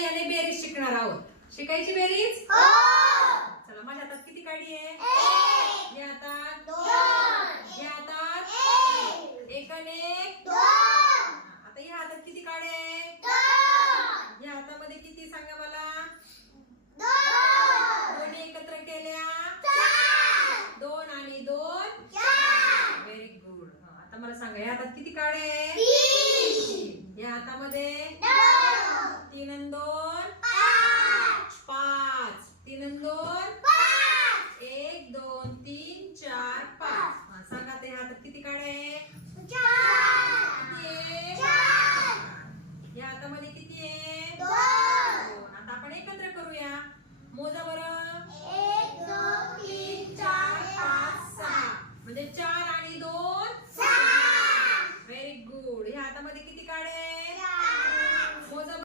साहाय्याने बेरीज शिकणार आहोत. शिकायची बेरीज? चला, माझ्या हातात किती काडी आहे? या हातात 2, या हातात 1 आणि 1 2. आता या हातात किती काडी आहे? 2. या हातामध्ये किती सांगा मला? 2. दोन्ही एकत्र केल्या 2 आणि 2 4. Very good. आता मला सांगा, या हातात किती काडी आहे? 3. या हातामध्ये 3 आणि 2 5. 3 आणि 2 5. 1 2 3 4 5. सांगा ते हातात किती काड्या आहे? 4. किती आहे? 4. या हातामध्ये किती